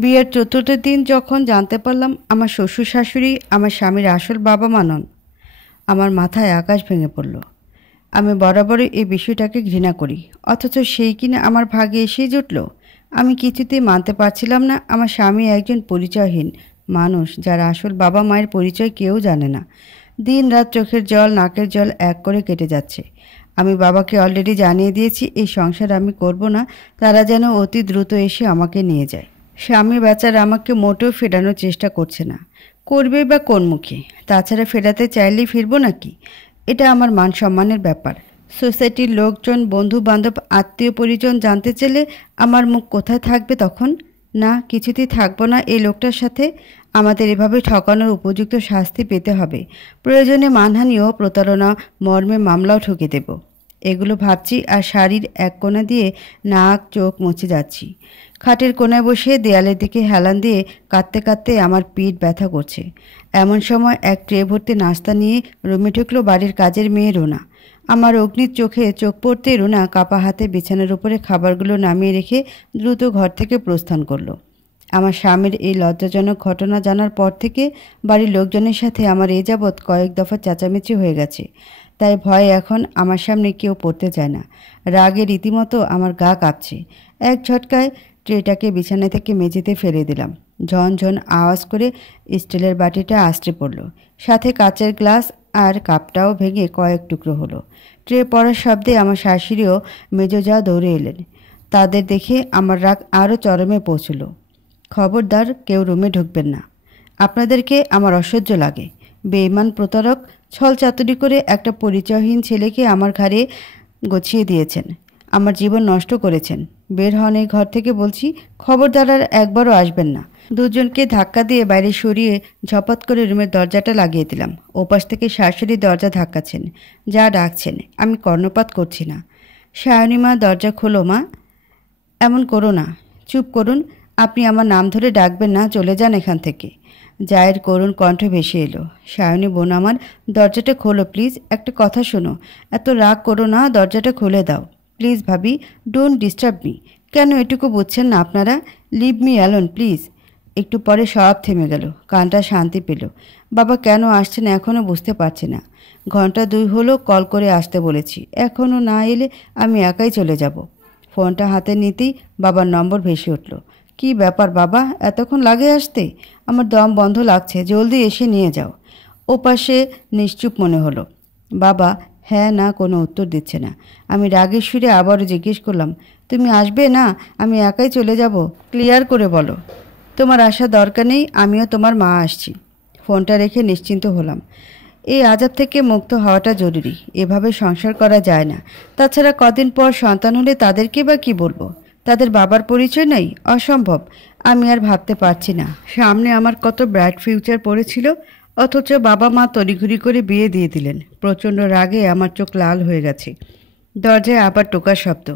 বিয়ের চতুর্থ দিন যখন জানতে পারলাম আমার শ্বশুর শাশুড়ি আমার স্বামীর আসল বাবা মা নন, আমার মাথায় আকাশ ভেঙে পড়ল। আমি বরাবরই এই বিষয়টাকে ঘৃণা করি, অথচ সেই কিনা আমার ভাগে এসে জুটল। আমি কিছুতেই মানতে পারছিলাম না আমার স্বামী একজন পরিচয়হীন মানুষ, যার আসল বাবা মায়ের পরিচয় কেউ জানে না। দিন রাত চোখের জল নাকের জল এক করে কেটে যাচ্ছে। আমি বাবাকে অলরেডি জানিয়ে দিয়েছি এই সংসার আমি করব না, তারা যেন অতি দ্রুত এসে আমাকে নিয়ে যায়। স্বামী বেচারা আমাকে মোটেও ফেরানোর চেষ্টা করছে না, করবে বা কোন মুখে? তাছাড়া ফেরাতে চাইলেই ফিরবো নাকি? এটা আমার মান সম্মানের ব্যাপার। সোসাইটির লোকজন, বন্ধু বান্ধব, আত্মীয় পরিজন জানতে চাইলে আমার মুখ কোথায় থাকবে তখন? না, কিছুতেই থাকবো না এই লোকটার সাথে। আমাদের এভাবে ঠকানোর উপযুক্ত শাস্তি পেতে হবে। প্রয়োজনে মানহানি ও প্রতারণা মর্মে মামলাও ঠুকে দেব। এগুলো ভাবছি আর শাড়ির এক কোণা দিয়ে নাক চোখ মুছে যাচ্ছি। খাটের কোণায় বসে দেয়ালের দিকে হেলান দিয়ে কাঁদতে কাঁদতে আমার পিঠ ব্যথা করছে। এমন সময় এক ট্রে ভর্তি নাস্তা নিয়ে রুমে ঢুকলো বাড়ির কাজের মেয়ে রুনা। আমার অগ্নির চোখে চোখ পড়তে রুনা কাপা হাতে বিছানার উপরে খাবারগুলো নামিয়ে রেখে দ্রুত ঘর থেকে প্রস্থান করলো। আমার স্বামীর এই লজ্জাজনক ঘটনা জানার পর থেকে বাড়ির লোকজনের সাথে আমার এ যাবৎ কয়েক দফা চেঁচামেচি হয়ে গেছে। তাই ভয়ে এখন আমার সামনে কেউ পড়তে চায় না। রাগে রীতিমতো আমার গা কাঁপছে। এক ঝটকায় ট্রেটাকে বিছানা থেকে মেঝেতে ফেলে দিলাম। ঝনঝন আওয়াজ করে স্টিলের বাটিটা আছড়ে পড়ল, সাথে কাচের গ্লাস আর কাপটাও ভেঙে কয়েক টুকরো হলো। ট্রে পড়ার শব্দে আমার শাশুড়িও মেজোজা দৌড়ে এলেন। তাদের দেখে আমার রাগ আরও চরমে পৌঁছল। খবরদার, কেউ রুমে ঢুকবেন না। আপনাদেরকে আমার অসহ্য লাগে। বেঈমান, প্রতারক, ছল চাতুরি করে একটা পরিচয়হীন ছেলেকে আমার ঘাড়ে গছিয়ে দিয়েছেন, আমার জীবন নষ্ট করেছেন। বের হন এই ঘর থেকে বলছি। খবরদার আর একবারও আসবেন না। দুজনকে ধাক্কা দিয়ে বাইরে সরিয়ে ঝপাত করে রুমের দরজাটা লাগিয়ে দিলাম। ওপাশ থেকে শাশুড়ি দরজা ধাক্কাচ্ছেন, যা ডাকছেন। আমি কর্ণপাত করছি না। সায়নী মা, দরজা খোলো মা। এমন করো না। চুপ করুন। আপনি আমার নাম ধরে ডাকবেন না, চলে যান এখান থেকে। জায়ের করুণ কণ্ঠ ভেসে এলো। সায়নী বোন আমার, দরজাটা খোলো প্লিজ, একটা কথা শোনো। এত রাগ করো না, দরজাটা খুলে দাও প্লিজ। ভাবি, ডোন্ট ডিস্টার্ব মি। কেন এটুকু বুঝছেন না আপনারা? Leave me alone please. একটু পরে সব থেমে গেল। কানটা শান্তি পেল। বাবা কেন আসছেন এখনও বুঝতে পারছি না। ঘন্টা 2 হলো কল করে আসতে বলেছি, এখনও না এলে আমি একাই চলে যাব। ফোনটা হাতে নিতেই বাবার নম্বর ভেসে উঠল। কি ব্যাপার বাবা, এতক্ষণ লাগে আসতে? আমার দম বন্ধ লাগছে, জলদি এসে নিয়ে যাও। ওপাশে নিশ্চুপ মনে হলো। বাবা হ্যাঁ না কোনো উত্তর দিচ্ছে না। আমি রাগের সুরে আবারও জিজ্ঞেস করলাম, তুমি আসবে না? আমি একাই চলে যাব, ক্লিয়ার করে বলো। তোমার আসার দরকার নেই, আমিও তোমার মা আসছি। ফোনটা রেখে নিশ্চিন্ত হলাম। এই আজাব থেকে মুক্ত হওয়াটা জরুরি। এভাবে সংসার করা যায় না। তাছাড়া কদিন পর সন্তান হলে তাদেরকে বা কি বলবো? তাদের বাবার পরিচয় নেই, অসম্ভব। আমি আর ভাবতে পারছি না। সামনে আমার কত ব্রাইট ফিউচার পড়েছিল, অথচ বাবা মা তড়িঘড়ি করে বিয়ে দিয়ে দিলেন। প্রচণ্ড রাগে আমার চোখ লাল হয়ে গেছে। দরজায় আবার টোকার শব্দ।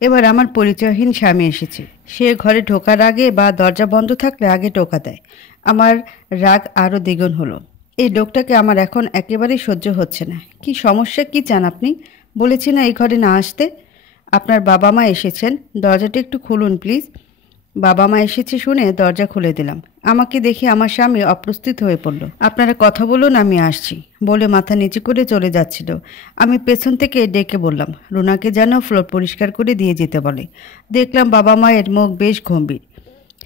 এবার আমার পরিচয়হীন স্বামী এসেছে। সে ঘরে ঢোকার আগে বা দরজা বন্ধ থাকলে আগে টোকা দেয়। আমার রাগ আরও দ্বিগুণ হলো। এই লোকটাকে আমার এখন একেবারেই সহ্য হচ্ছে না। কি সমস্যা, কি চান আপনি? বলেছি না এই ঘরে না আসতে। আপনার বাবা মা এসেছেন, দরজাটা একটু খুলুন প্লিজ। বাবা মা এসেছে শুনে দরজা খুলে দিলাম। আমাকে দেখে আমার স্বামী অপ্রস্তুত হয়ে পড়ল। আপনারা কথা বলুন, আমি আসছি বলে মাথা নিচু করে চলে যাচ্ছিল। আমি পেছন থেকে ডেকে বললাম, রুনাকে যেন ফ্লোর পরিষ্কার করে দিয়ে যেতে বলে। দেখলাম বাবা মায়ের মুখ বেশ গম্ভীর।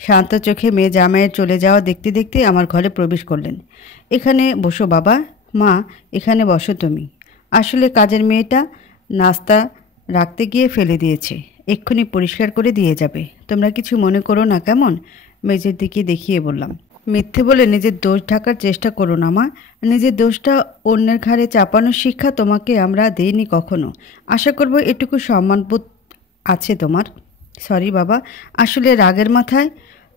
শান্ত চোখে মেয়ে জামাইয়ের চলে যাওয়া দেখতে দেখতে আমার ঘরে প্রবেশ করলেন। এখানে বসো বাবা। মা, এখানে বসো তুমি। আসলে কাজের মেয়েটা নাস্তা রাখতে গিয়ে ফেলে দিয়েছে, এক্ষুনি পরিষ্কার করে দিয়ে যাবে। তোমরা কিছু মনে করো না কেমন? মেজের দিকে দেখিয়ে বললাম। মিথ্যে বলে নিজের দোষ ঢাকার চেষ্টা করো না মা। নিজের দোষটা অন্যের ঘাড়ে চাপানোর শিক্ষা তোমাকে আমরা দেইনি কখনো। আশা করব এটুকু সম্মানবোধ আছে তোমার। সরি বাবা, আসলে রাগের মাথায়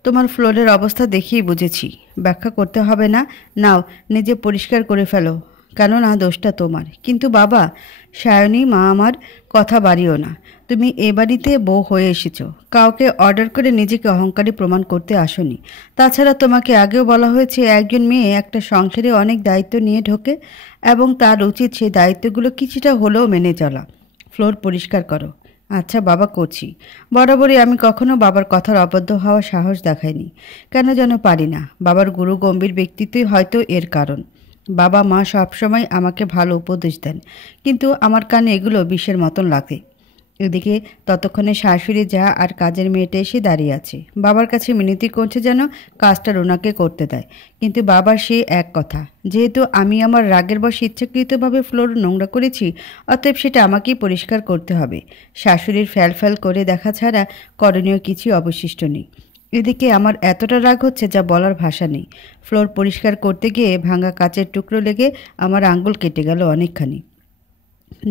তোমার ফ্লোরের অবস্থা দেখেই বুঝেছি। ব্যাখ্যা করতে হবে না, নাও নিজে পরিষ্কার করে ফেলো, কেননা দোষটা তোমার। কিন্তু বাবা, সায়নী মা আমার, কথা বাড়িও না। তুমি এ বাড়িতে বউ হয়ে এসেছো, কাউকে অর্ডার করে নিজেকে অহংকারী প্রমাণ করতে আসোনি। তাছাড়া তোমাকে আগেও বলা হয়েছে একজন মেয়ে একটা সংসারে অনেক দায়িত্ব নিয়ে ঢোকে এবং তার উচিত সেই দায়িত্বগুলো কিছুটা হলেও মেনে চলা। ফ্লোর পরিষ্কার করো। আচ্ছা বাবা, করছি। বরাবরই আমি কখনো বাবার কথার অবদ্ধ হওয়ার সাহস দেখাইনি। কেন যেন পারি না। বাবার গুরু গম্ভীর ব্যক্তিত্বই হয়তো এর কারণ। বাবা মা সবসময় আমাকে ভালো উপদেশ দেন, কিন্তু আমার কানে এগুলো বিষের মতন লাগে। এদিকে ততক্ষণে শাশুড়ি যা আর কাজের মেয়েটা এসে দাঁড়িয়ে আছে। বাবার কাছে মিনতি করছে যেন কাজটা রোনাকে করতে দেয়, কিন্তু বাবার সেই এক কথা, যেহেতু আমি আমার রাগের বশে ইচ্ছাকৃতভাবে ফ্লোর নোংরা করেছি, অতএব সেটা আমাকেই পরিষ্কার করতে হবে। শাশুড়ির ফ্যাল করে দেখা ছাড়া করণীয় কিছুই অবশিষ্ট নেই। এদিকে আমার এতটা রাগ হচ্ছে যা বলার ভাষা নেই। ফ্লোর পরিষ্কার করতে গিয়ে ভাঙা কাচের টুকরো লেগে আমার আঙ্গুল কেটে গেল অনেকখানি।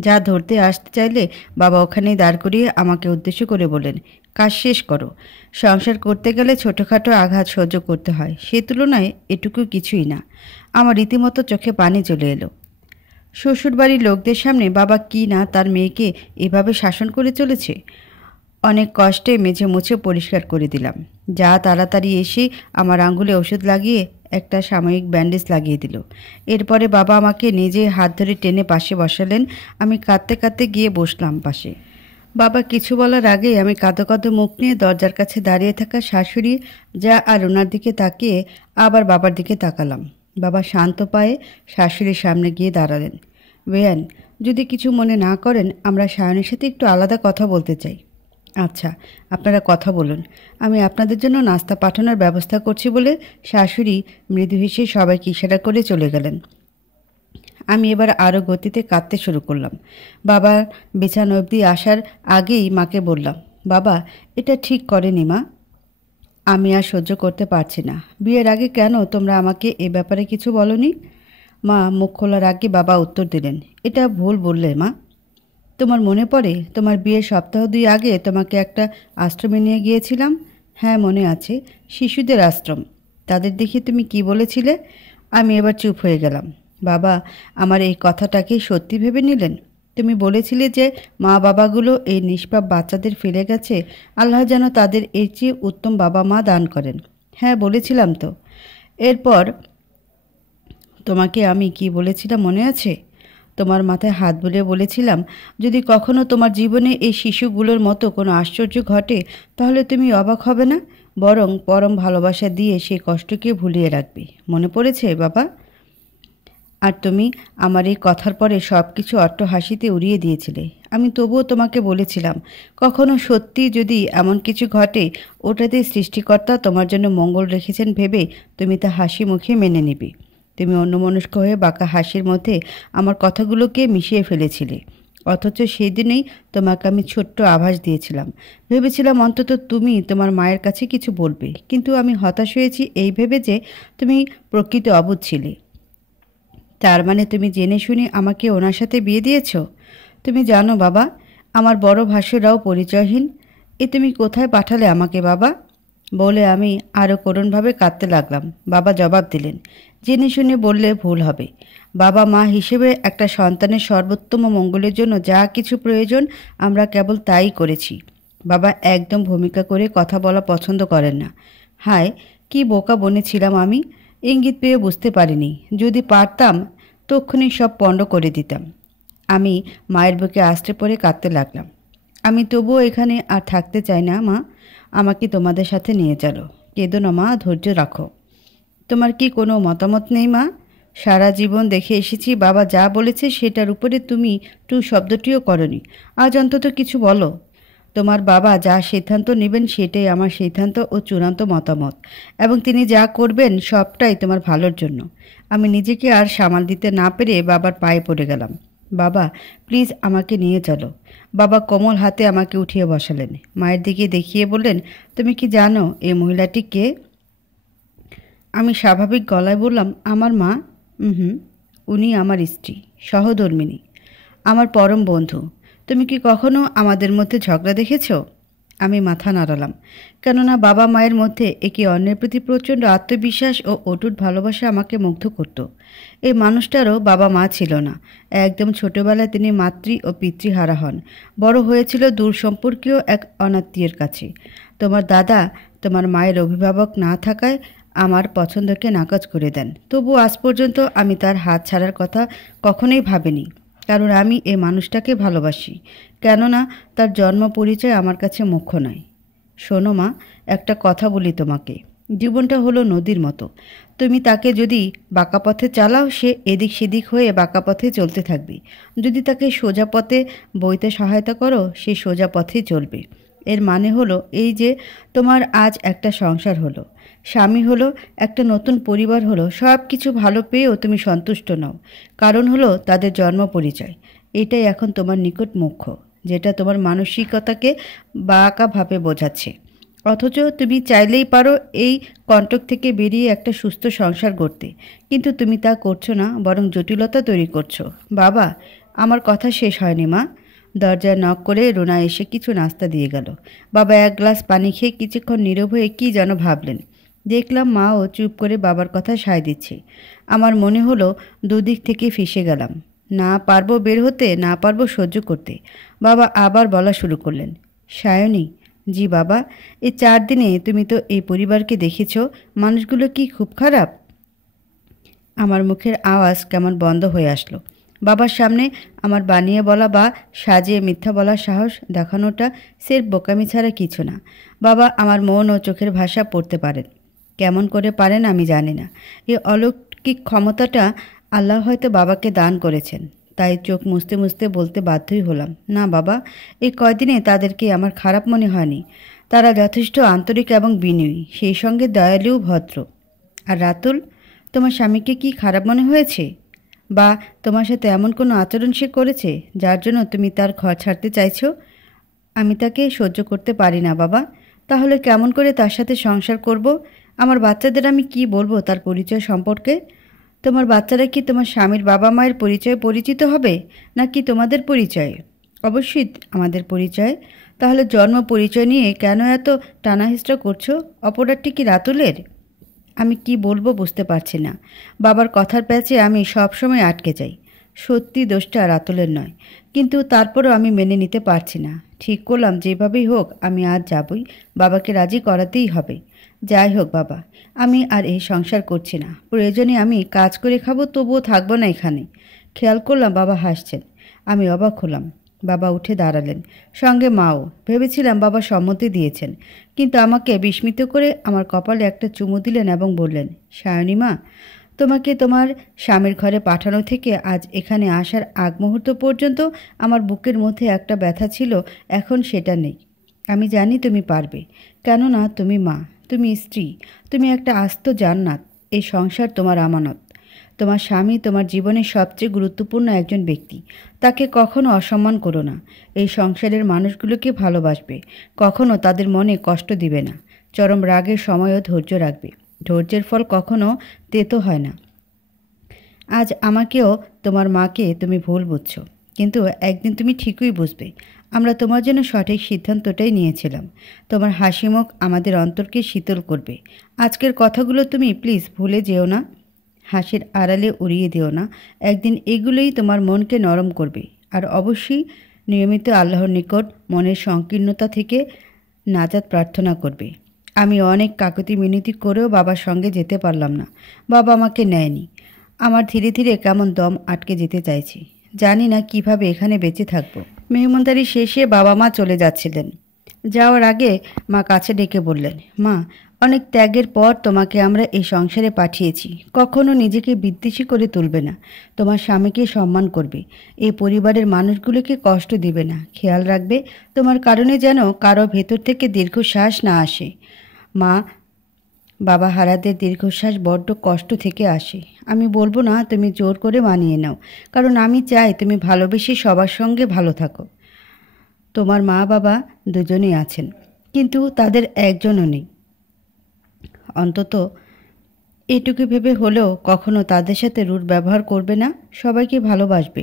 যা ধরতে আসতে চাইলে বাবা ওখানেই দাঁড় করিয়ে আমাকে উদ্দেশ্য করে বললেন, কাজ শেষ করো। সংসার করতে গেলে ছোটোখাটো আঘাত সহ্য করতে হয়, সে তুলনায় এটুকু কিছুই না। আমার রীতিমতো চোখে পানি চলে এলো। শ্বশুরবাড়ির লোকদের সামনে বাবা কি না তার মেয়েকে এভাবে শাসন করে চলেছে। অনেক কষ্টে মেঝে মুছে পরিষ্কার করে দিলাম। যা তাড়াতাড়ি এসে আমার আঙ্গুলে ওষুধ লাগিয়ে একটা সাময়িক ব্যান্ডেজ লাগিয়ে দিল। এরপরে বাবা আমাকে নিজে হাত ধরে টেনে পাশে বসালেন। আমি কাঁদতে কাঁদতে গিয়ে বসলাম পাশে। বাবা কিছু বলার আগেই আমি কাঁদো কাঁদো মুখ নিয়ে দরজার কাছে দাঁড়িয়ে থাকা শাশুড়ি যা আর ওনার দিকে তাকিয়ে আবার বাবার দিকে তাকালাম। বাবা শান্ত পায়ে শাশুড়ির সামনে গিয়ে দাঁড়ালেন। বেয়ান, যদি কিছু মনে না করেন, আমরা সায়নের সাথে একটু আলাদা কথা বলতে চাই। আচ্ছা, আপনারা কথা বলুন। আমি আপনাদের জন্য নাস্তা পাঠানোর ব্যবস্থা করছি বলে শাশুড়ি মৃদু হেসে সবাইকে ইশারা করে চলে গেলেন। আমি এবার আরও গতিতে কাঁদতে শুরু করলাম। বাবা বিছানা অবধি আসার আগেই মাকে বললাম, বাবা, এটা ঠিক করেনি মা। আমি আর সহ্য করতে পারছি না। বিয়ের আগে কেন তোমরা আমাকে এ ব্যাপারে কিছু বলনি? মা মুখ খোলার আগে বাবা উত্তর দিলেন, এটা ভুল বললে মা। তোমার মনে পড়ে তোমার বিয়ের সপ্তাহ 2 আগে তোমাকে একটা আশ্রমে নিয়ে গিয়েছিলাম? হ্যাঁ মনে আছে, শিশুদের আশ্রম। তাদের দেখে তুমি কি বলেছিলে? আমি এবার চুপ হয়ে গেলাম। বাবা আমার এই কথাটাকে সত্যি ভেবে নিলেন। তুমি বলেছিলে যে মা বাবাগুলো এই নিষ্পাপ বাচ্চাদের ফেলে গেছে, আল্লাহ যেন তাদের এর চেয়ে উত্তম বাবা মা দান করেন। হ্যাঁ বলেছিলাম তো। এরপর তোমাকে আমি কি বলেছিলাম মনে আছে? তোমার মাথায় হাত বুলিয়ে বলেছিলাম, যদি কখনো তোমার জীবনে এই শিশুগুলোর মতো কোনো আশ্চর্য ঘটে তাহলে তুমি অবাক হবে না, বরং পরম ভালোবাসা দিয়ে সেই কষ্টকে ভুলিয়ে রাখবে। মনে পড়েছে বাবা? আর তুমি আমার এই কথার পরে সব কিছু অট্ট হাসিতে উড়িয়ে দিয়েছিলে। আমি তবুও তোমাকে বলেছিলাম, কখনো সত্যি যদি এমন কিছু ঘটে, ওটাতে সৃষ্টিকর্তা তোমার জন্য মঙ্গল রেখেছেন ভেবে তুমি তা হাসি মুখে মেনে নিবে। তুমি অন্যমনস্ক হয়ে বাঁকা হাসির মধ্যে আমার কথাগুলোকে মিশিয়ে ফেলেছিলে। অথচ সেই দিনেই তোমাকে আমি ছোট্ট আভাস দিয়েছিলাম। ভেবেছিলাম অন্তত তুমি তোমার মায়ের কাছে কিছু বলবে, কিন্তু আমি হতাশ হয়েছি এই ভেবে যে তুমি প্রকৃত অবুঝ ছিলে। তার মানে তুমি জেনে শুনে আমাকে ওনার সাথে বিয়ে দিয়েছ? তুমি জানো বাবা, আমার বড় ভাষ্যরাও পরিচয়হীন। এ তুমি কোথায় পাঠালে আমাকে বাবা? বলে আমি আরও করুণভাবে কাঁদতে লাগলাম। বাবা জবাব দিলেন, জেনে শুনে বললে ভুল হবে। বাবা মা হিসেবে একটা সন্তানের সর্বোত্তম মঙ্গলের জন্য যা কিছু প্রয়োজন আমরা কেবল তাই করেছি। বাবা একদম ভূমিকা করে কথা বলা পছন্দ করেন না। হায়, কি বোকা বনেছিলাম আমি! ইঙ্গিত পেয়ে বুঝতে পারিনি। যদি পারতাম তক্ষুনি সব পণ্ড করে দিতাম। আমি মায়ের বুকে আশ্রে পড়ে কাঁদতে লাগলাম। আমি তবুও এখানে আর থাকতে চাই না মা, আমাকে তোমাদের সাথে নিয়ে চলো। কেঁদো না মা, ধৈর্য রাখো। তোমার কি কোনো মতামত নেই মা? সারা জীবন দেখে এসেছি বাবা যা বলেছে সেটার উপরে তুমি টু শব্দটিও করনি। আজ অন্তত কিছু বলো। তোমার বাবা যা সিদ্ধান্ত নেবেন সেটাই আমার সিদ্ধান্ত ও চূড়ান্ত মতামত, এবং তিনি যা করবেন সবটাই তোমার ভালোর জন্য। আমি নিজেকে আর সামাল দিতে না পেরে বাবার পায়ে পড়ে গেলাম। বাবা প্লিজ আমাকে নিয়ে চলো। বাবা কোমল হাতে আমাকে উঠিয়ে বসালেন। মায়ের দিকে দেখিয়ে বললেন, তুমি কি জানো এই মহিলাটি কে? আমি স্বাভাবিক গলায় বললাম, আমার মা। হুম, উনি আমার স্ত্রী, সহধর্মিণী, আমার পরম বন্ধু। তুমি কি কখনো আমাদের মধ্যে ঝগড়া দেখেছ? আমি মাথা নাড়ালাম, কেননা বাবা মায়ের মধ্যে একে অন্যের প্রতি প্রচণ্ড আত্মবিশ্বাস ও অটুট ভালোবাসা আমাকে মুগ্ধ করত। এই মানুষটারও বাবা মা ছিল না। একদম ছোটবেলায় তিনি মাতৃ ও পিতৃহারা হন। বড় হয়েছিল দূর সম্পর্কীয় এক অনাত্মীয়ের কাছে। তোমার দাদা তোমার মায়ের অভিভাবক না থাকায় আমার পছন্দকে নাকচ করে দেন। তবু আজ পর্যন্ত আমি তার হাত ছাড়ার কথা কখনোই ভাবিনি। কারণ আমি এই মানুষটাকে ভালোবাসি, কেননা তার জন্ম পরিচয় আমার কাছে মুখ্য নয়। শোনো মা, একটা কথা বলি তোমাকে। জীবনটা হলো নদীর মতো। তুমি তাকে যদি বাঁকা পথে চালাও, সে এদিক সেদিক হয়ে বাঁকা পথে চলতে থাকবে। যদি তাকে সোজা পথে বইতে সহায়তা করো, সে সোজা পথেই চলবে। এর মানে হলো এই যে তোমার আজ একটা সংসার হলো, স্বামী হলো, একটা নতুন পরিবার হলো, সব কিছু ভালো পেয়েও তুমি সন্তুষ্ট নও। কারণ হলো তাদের জন্ম পরিচয়। এটাই এখন তোমার নিকট মুখ্য, যেটা তোমার মানসিকতাকে বাঁকাভাবে বোঝাচ্ছে। অথচ তুমি চাইলেই পারো এই কণ্টক থেকে বেরিয়ে একটা সুস্থ সংসার গড়তে, কিন্তু তুমি তা করছো না, বরং জটিলতা তৈরি করছো। বাবা, আমার কথা শেষ হয়নি মা। দরজায় নক করে রুনা এসে কিছু নাস্তা দিয়ে গেল। বাবা এক গ্লাস পানি খেয়ে কিছুক্ষণ নীরব হয়ে কী যেন ভাবলেন। দেখলাম মাও চুপ করে বাবার কথা সায় দিচ্ছে। আমার মনে হলো দুদিক থেকে ফেঁসে গেলাম। না পারবো বের হতে, না পারবো সহ্য করতে। বাবা আবার বলা শুরু করলেন, সায়নী। জি বাবা। এই 4 দিনে তুমি তো এই পরিবারকে দেখেছ, মানুষগুলো কি খুব খারাপ? আমার মুখের আওয়াজ কেমন বন্ধ হয়ে আসলো। বাবার সামনে আমার বানিয়ে বলা বা সাজিয়ে মিথ্যা বলার সাহস দেখানোটা স্রেফ বোকামি ছাড়া কিছু না। বাবা আমার মন ও চোখের ভাষা পড়তে পারেন। কেমন করে পারেন আমি জানি না। এই অলৌকিক ক্ষমতাটা আল্লাহ হয়তো বাবাকে দান করেছেন। তাই চোখ মুছতে মুছতে বলতে বাধ্যই হলাম, না বাবা, এই কয়দিনে তাদেরকে আমার খারাপ মনে হয়নি। তারা যথেষ্ট আন্তরিক এবং বিনয়ী, সেই সঙ্গে দয়ালু ভদ্র। আর রাতুল, তোমার স্বামীকে কি খারাপ মনে হয়েছে? বা তোমার সাথে এমন কোনো আচরণ সে করেছে যার জন্য তুমি তার ঘর ছাড়তে চাইছো? আমি তাকে সহ্য করতে পারি না বাবা। তাহলে কেমন করে তার সাথে সংসার করব? আমার বাচ্চাদের আমি কি বলবো তার পরিচয় সম্পর্কে? তোমার বাচ্চারা কি তোমার স্বামীর বাবা মায়ের পরিচয়ে পরিচিত হবে, নাকি তোমাদের পরিচয়ে? অবশ্যই আমাদের পরিচয়। তাহলে জন্ম পরিচয় নিয়ে কেন এত টানাহেঁচড়া করছো? অপরাধটি কি রাতুলের? আমি কি বলবো বুঝতে পারছি না। বাবার কথার প্যাচে আমি সবসময় আটকে যাই। সত্যি দোষটা রাতুলের নয়, কিন্তু তারপরও আমি মেনে নিতে পারছি না। ঠিক করলাম যেভাবেই হোক আমি আজ যাবই, বাবাকে রাজি করাতেই হবে। যাই হোক বাবা, আমি আর এই সংসার করছি না। প্রয়োজনে আমি কাজ করে খাবো, তবুও থাকবো না এখানে। খেয়াল করলাম বাবা হাসছেন। আমি অবাক হলাম। বাবা উঠে দাঁড়ালেন, সঙ্গে মাও। ভেবেছিলাম বাবা সম্মতি দিয়েছেন, কিন্তু আমাকে বিস্মিত করে আমার কপালে একটা চুমু দিলেন এবং বললেন, সায়নী মা, তোমাকে তোমার স্বামীর ঘরে পাঠানো থেকে আজ এখানে আসার আগ মুহূর্ত পর্যন্ত আমার বুকের মধ্যে একটা ব্যথা ছিল, এখন সেটা নেই। আমি জানি তুমি পারবে, কেননা তুমি মা, তুমি স্ত্রী, তুমি একটা আস্ত জান্নাত। এই সংসার তোমার আমানত। তোমার স্বামী তোমার জীবনের সবচেয়ে গুরুত্বপূর্ণ একজন ব্যক্তি। তাকে কখনো অসম্মান করো না। এই সংসারের মানুষগুলোকে ভালোবাসবে, কখনো তাদের মনে কষ্ট দিবে না। চরম রাগের সময়ও ধৈর্য রাখবে। ধৈর্যের ফল কখনো তেতো হয় না। আজ আমাকেও তোমার মাকে তুমি ভুল বুঝছো, কিন্তু একদিন তুমি ঠিকই বুঝবে। আমরা তোমার জন্য সঠিক সিদ্ধান্তটাই নিয়েছিলাম। তোমার হাসিমুখ আমাদের অন্তরকে শীতল করবে। আজকের কথাগুলো তুমি প্লিজ ভুলে যেও না। হাসির আড়ালে উড়িয়ে দিও না। একদিন এগুলোই তোমার মনকে নরম করবে। আর অবশ্যই নিয়মিত আল্লাহর নিকট মনের সংকীর্ণতা থেকে নাজাত প্রার্থনা করবে। আমি অনেক কাকুতি মিনতি করেও বাবার সঙ্গে যেতে পারলাম না। বাবা আমাকে নেয়নি। আমার ধীরে ধীরে কেমন দম আটকে যেতে চাইছি। জানি না কিভাবে এখানে বেঁচে থাকবো। মেহমানদারি শেষে বাবা মা চলে যাচ্ছিলেন। যাওয়ার আগে মা কাছে ডেকে বললেন, মা, অনেক ত্যাগের পর তোমাকে আমরা এই সংসারে পাঠিয়েছি। কখনো নিজেকে বিদ্বেষী করে তুলবে না। তোমার স্বামীকে সম্মান করবে। এই পরিবারের মানুষগুলোকে কষ্ট দিবে না। খেয়াল রাখবে তোমার কারণে যেন কারো ভেতর থেকে দীর্ঘশ্বাস না আসে। মা, বাবা হারাদের দীর্ঘশ্বাস বড্ড কষ্ট থেকে আসে। আমি বলবো না তুমি জোর করে মানিয়ে নাও, কারণ আমি চাই তুমি ভালোবেসে সবার সঙ্গে ভালো থাকো। তোমার মা বাবা দুজনেই আছেন, কিন্তু তাদের একজনও নেই। অন্তত এটুকু ভেবে হলেও কখনো তাদের সাথে রুট ব্যবহার করবে না। সবাইকে ভালোবাসবে।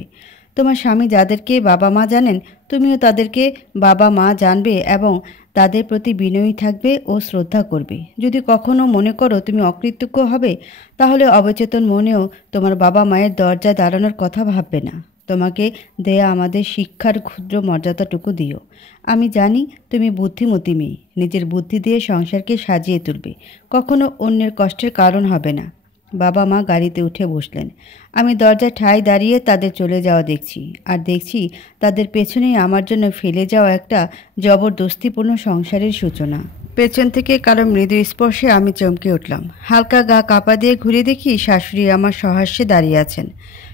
তোমার স্বামী যাদেরকে বাবা মা জানেন, তুমিও তাদেরকে বাবা মা জানবে এবং তাদের প্রতি বিনয়ী থাকবে ও শ্রদ্ধা করবে। যদি কখনো মনে করো তুমি অকৃতজ্ঞ হবে, তাহলে অবচেতন মনেও তোমার বাবা মায়ের দরজায় দাঁড়ানোর কথা ভাববে না। তোমাকে দেয়া আমাদের শিক্ষার ক্ষুদ্র মর্যাদাটুকু দিও। আমি জানি তুমি বুদ্ধিমতী মেয়ে, নিজের বুদ্ধি দিয়ে সংসারকে সাজিয়ে তুলবে, কখনো অন্যের কষ্টের কারণ হবে না। বাবা মা গাড়িতে উঠে বসলেন। আমি দরজায় ঠায় দাঁড়িয়ে তাদের চলে যাওয়া দেখছি, আর দেখছি তাদের পেছনেই আমার জন্য ফেলে যাওয়া একটা জবরদস্তিপূর্ণ সংসারের সূচনা। পেছন থেকে কারো মৃদু স্পর্শে আমি চমকে উঠলাম। হালকা গা কাঁপা দিয়ে ঘুরে দেখি শাশুড়ি আমার সহাস্যে দাঁড়িয়ে আছেন।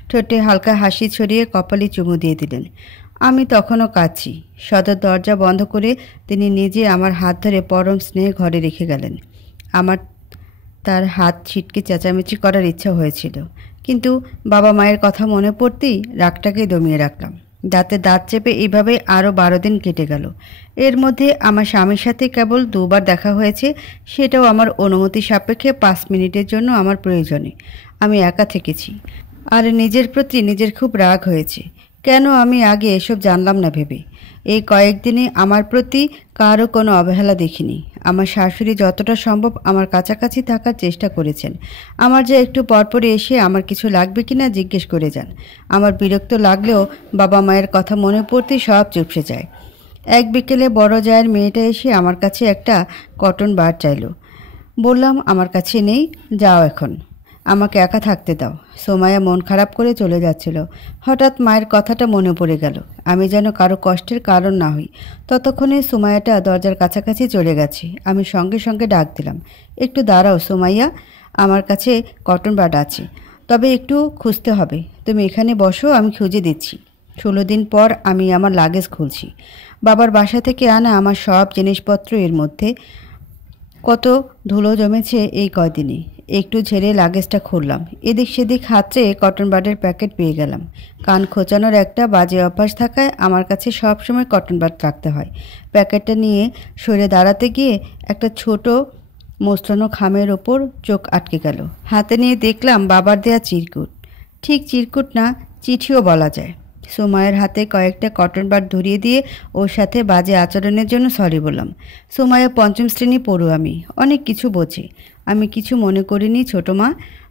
ঠোঁটে হালকা হাসি ছড়িয়ে কপালে চুমু দিয়ে দিলেন। আমি তখনও কাঁদছি। সদর দরজা বন্ধ করে তিনি নিজে আমার হাত ধরে পরম স্নেহে ঘরে রেখে গেলেন। আমার তার হাত ছিটকে চেঁচামেচি করার ইচ্ছা হয়েছিল, কিন্তু বাবা মায়ের কথা মনে পড়তেই রাগটাকে দমিয়ে রাখলাম। দাঁতে দাঁত চেপে এইভাবে আরও 12 দিন কেটে গেল। এর মধ্যে আমার স্বামীর সাথে কেবল 2বার দেখা হয়েছে, সেটাও আমার অনুমতি সাপেক্ষে 5 মিনিটের জন্য আমার প্রয়োজনে। আমি একা থেকেছি, আর নিজের প্রতি নিজের খুব রাগ হয়েছে। কেন আমি আগে এসব জানলাম না ভেবে। এই কয়েকদিনে আমার প্রতি কারও কোনো অবহেলা দেখিনি। আমার শাশুড়ি যতটা সম্ভব আমার কাছাকাছি থাকার চেষ্টা করেছেন। আমার যে একটু পরপরই এসে আমার কিছু লাগবে কিনা জিজ্ঞেস করে যান। আমার বিরক্ত লাগলেও বাবা মায়ের কথা মনে পড়তেই সব চুপসে যায়। এক বিকেলে বড় জায়ের মেয়েটা এসে আমার কাছে একটা কটন বার চাইলো। বললাম আমার কাছে নেই, যাও এখন, আমাকে একা থাকতে দাও। সোমায়া মন খারাপ করে চলে যাচ্ছিল। হঠাৎ মায়ের কথাটা মনে পড়ে গেল। আমি যেন কারো কষ্টের কারণ না হই। ততক্ষণে সোমায়াটা দরজার কাছাকাছি চলে গেছে। আমি সঙ্গে সঙ্গে ডাক দিলাম, একটু দাঁড়াও সোমাইয়া, আমার কাছে কটন বাড আছে, তবে একটু খুঁজতে হবে। তুমি এখানে বসো, আমি খুঁজে দিচ্ছি। 16 দিন পর আমি আমার লাগেজ খুলছি। বাবার বাসা থেকে আনা আমার সব জিনিসপত্র এর মধ্যে। কত ধুলো জমেছে এই কয়দিনে। একটু ঝেড়ে লাগেজটা খুললাম। এদিক সেদিক হাতড়ে কটন বাডের প্যাকেট পেয়ে গেলাম। কান খোঁচানোর একটা বাজে অভ্যাস থাকায় আমার কাছে সবসময় কটন বাড রাখতে হয়। প্যাকেটটা নিয়ে সরে দাঁড়াতে গিয়ে একটা ছোট মোচড়ানো খামের ওপর চোখ আটকে গেল। হাতে নিয়ে দেখলাম বাবার দেয়া চিরকুট। ঠিক চিরকুট না, চিঠিও বলা যায়। সোমায়ের হাতে কয়েকটা কটন বাড ধরিয়ে দিয়ে ওর সাথে বাজে আচরণের জন্য সরি বললাম। সোমায়া 5ম শ্রেণী পড়ু, আমি অনেক কিছু বোঝে। আমি কিছু মনে করিনি ছোটো মা,